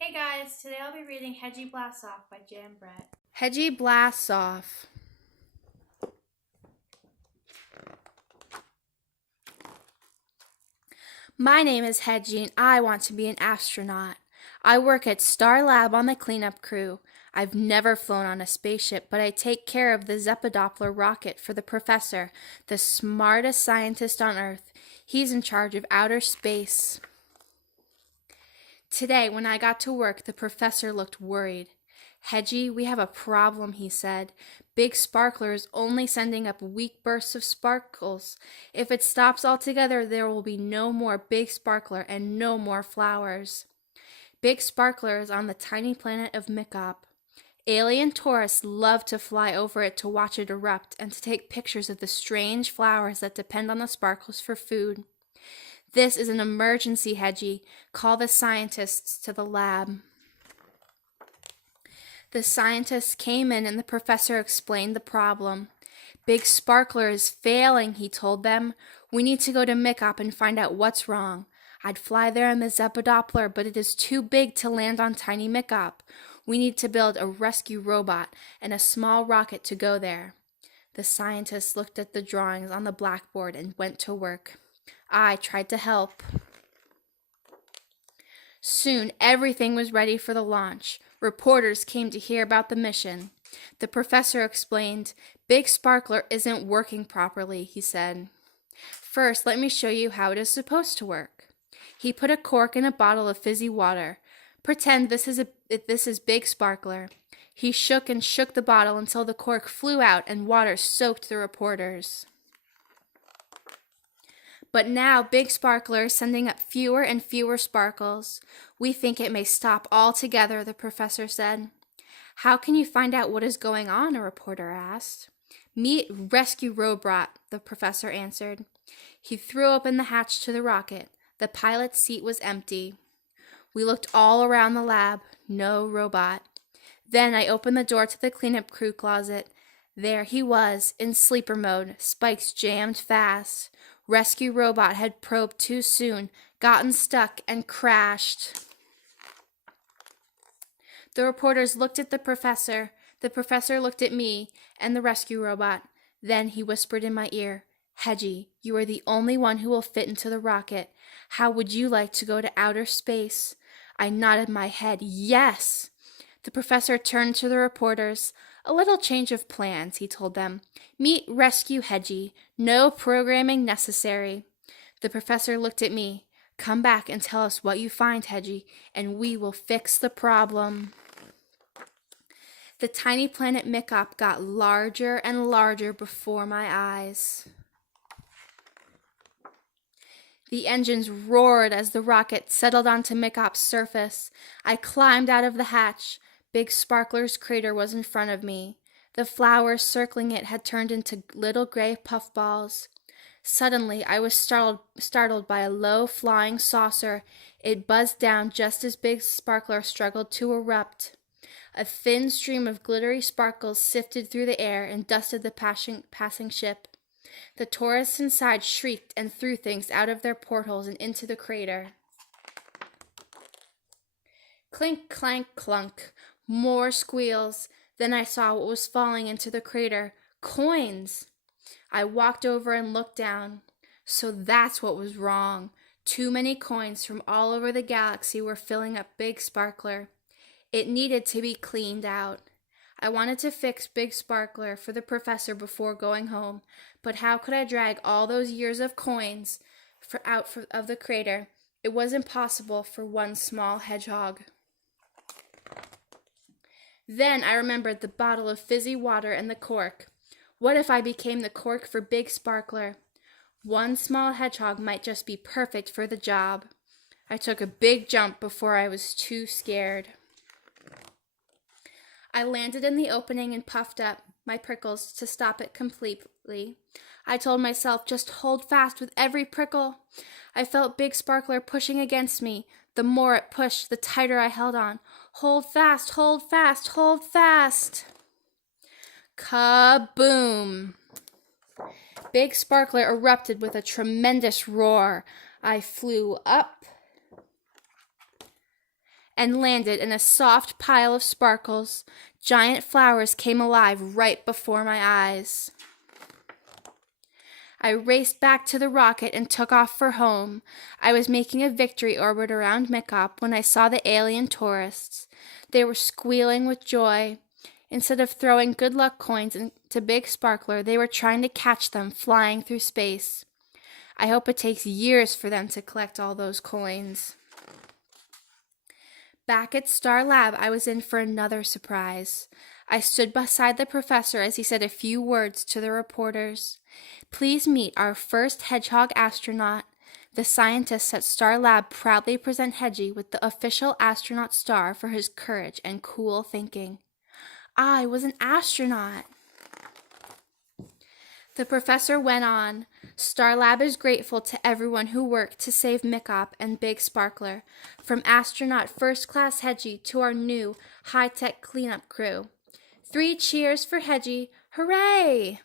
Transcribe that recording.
Hey guys, today I'll be reading Hedgie Blasts Off by Jan Brett. Hedgie Blasts Off. My name is Hedgie and I want to be an astronaut. I work at Star Lab on the cleanup crew. I've never flown on a spaceship, but I take care of the Zeppedoppler rocket for the professor, the smartest scientist on Earth. He's in charge of outer space. Today, when I got to work, the professor looked worried. Hedgie, we have a problem, he said. Big Sparkler is only sending up weak bursts of sparkles. If it stops altogether, there will be no more Big Sparkler and no more flowers. Big Sparkler is on the tiny planet of Mikop. Alien tourists love to fly over it to watch it erupt and to take pictures of the strange flowers that depend on the sparkles for food. This is an emergency, Hedgie. Call the scientists to the lab. The scientists came in and the professor explained the problem. Big Sparkler is failing, he told them. We need to go to Mikop and find out what's wrong. I'd fly there in the Zeppedoppler, but it is too big to land on tiny Mikop. We need to build a rescue robot and a small rocket to go there. The scientists looked at the drawings on the blackboard and went to work. I tried to help. Soon everything was ready for the launch. Reporters came to hear about the mission. The professor explained, Big Sparkler isn't working properly, he said. First, let me show you how it is supposed to work. He put a cork in a bottle of fizzy water. Pretend this is Big Sparkler. He shook and shook the bottle until the cork flew out and water soaked the reporters. But now Big Sparkler is sending up fewer and fewer sparkles. We think it may stop altogether, the professor said. How can you find out what is going on? A reporter asked. Meet Rescue Robot, the professor answered. He threw open the hatch to the rocket. The pilot's seat was empty. We looked all around the lab. No robot. Then I opened the door to the cleanup crew closet. There he was, in sleeper mode, spikes jammed fast. Rescue Robot had probed too soon, gotten stuck, and crashed. The reporters looked at the professor looked at me, and the rescue robot. Then he whispered in my ear, Hedgie, you are the only one who will fit into the rocket. How would you like to go to outer space? I nodded my head, yes. The professor turned to the reporters. A little change of plans, he told them. Meet Rescue Hedgie. No programming necessary. The professor looked at me. Come back and tell us what you find, Hedgie, and we will fix the problem. The tiny planet Mikop got larger and larger before my eyes. The engines roared as the rocket settled onto Mikop's surface. I climbed out of the hatch. Big Sparkler's crater was in front of me. The flowers circling it had turned into little gray puffballs. Suddenly, I was startled by a low flying saucer. It buzzed down just as Big Sparkler struggled to erupt. A thin stream of glittery sparkles sifted through the air and dusted the passing ship. The tourists inside shrieked and threw things out of their portholes and into the crater. Clink, clank, clunk. More squeals. Then I saw what was falling into the crater. Coins! I walked over and looked down. So that's what was wrong. Too many coins from all over the galaxy were filling up Big Sparkler. It needed to be cleaned out. I wanted to fix Big Sparkler for the professor before going home, but how could I drag all those years of coins out of the crater? It was impossible for one small hedgehog. Then I remembered the bottle of fizzy water and the cork. What if I became the cork for Big Sparkler? One small hedgehog might just be perfect for the job. I took a big jump before I was too scared. I landed in the opening and puffed up my prickles to stop it completely. I told myself, just hold fast with every prickle. I felt Big Sparkler pushing against me. The more it pushed, the tighter I held on. Hold fast, hold fast, hold fast. Kaboom! Big Sparkler erupted with a tremendous roar. I flew up and landed in a soft pile of sparkles. Giant flowers came alive right before my eyes. I raced back to the rocket and took off for home. I was making a victory orbit around Mikop when I saw the alien tourists. They were squealing with joy. Instead of throwing good luck coins into Big Sparkler, they were trying to catch them flying through space. I hope it takes years for them to collect all those coins. Back at Star Lab, I was in for another surprise. I stood beside the professor as he said a few words to the reporters. Please meet our first hedgehog astronaut. The scientists at Star Lab proudly present Hedgie with the official astronaut star for his courage and cool thinking. I was an astronaut. The professor went on. Star Lab is grateful to everyone who worked to save Mikop and Big Sparkler, from astronaut first class Hedgie to our new high-tech cleanup crew. 3 cheers for Hedgie. Hooray!